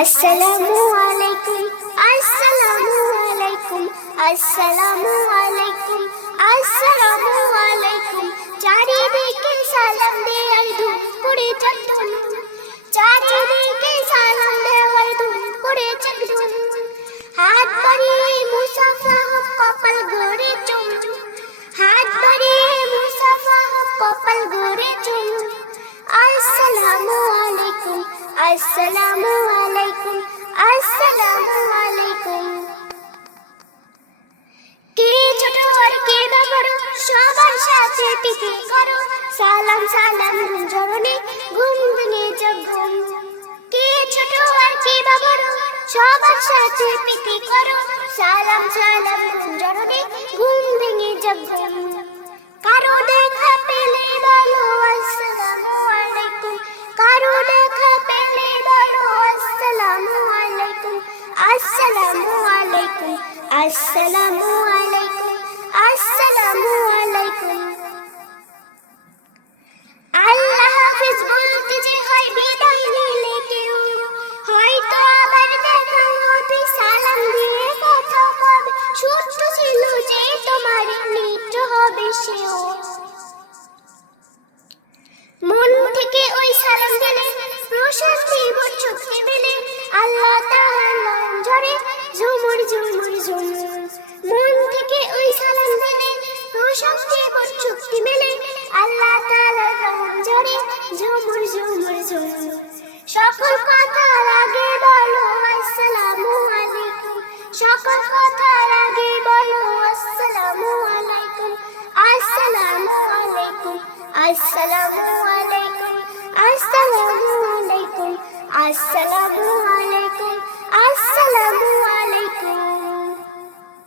আসসালামু আলাইকুম, আসসালামু আলাইকুম, আসসালামু আলাইকুম, আসসালামু আলাইকুম। চারিদিকে সালাম দেওয়ার ধুম পড়েছে ধুম, চারিদিকে সালাম দেওয়ার ধুম পড়েছে ধুম। হাত বাড়িয়ে মুসাফা কপাল গড়ে চুম, হাত বাড়িয়ে মুসাফা কপাল গড়ে চুম। আসসালামু আলাইকুম, আসসালামু আলাইকুম, আসসালামু আলাইকুম। কে ছোট আর কে বড় সবার সাথে পিছে করো সালাম সালাম জরনে ঘুম ভেঙে জগ ঘুম। কে ছোট আর কে বড় সবার সাথে পিছে করো সালাম সালাম জরনে ঘুম ভেঙে জগ ঘুম। কারো দেখা পেলে বলো আসসালামু আলাইকুম, কারো দেখা পেলে বলো আসসালামু আলাইকুম, আসসালামু আলাইকুম, আসসালামু আলাইকুম, আসসালামু আলাইকুম। আল্লাহ হাফেজ বলতে যে হয় বিদায় নিলে কেউ, হয়তো আবার দেখা হবে সালাম দিয়ে কথা হবে। সূত্র ছিল যে তোমার মিত্র হবে সেও, মন থেকে ওই সালাম দিলে প্রশান্তি বোধ শক্তি মেলে। আল্লাহ তাআলার নাম ঝরে ঝুমুর ঝুমুর ঝুমুর। মন থেকে ওই সালাম দিলে প্রশান্তি বোধ শক্তি মেলে। আল্লাহ তাআলার নাম ঝরে ঝুমুর ঝুমুর ঝুমুর। সকল কথার আগে বলো আসসালামু আলাইকুম, সকল কথার আগে বলো আসসালামু আলাইকুম, আসসালামু আলাইকুম, আসসালামু আলাইকুম, আসসালামু আলাইকুম, আসসালামু আলাইকুম।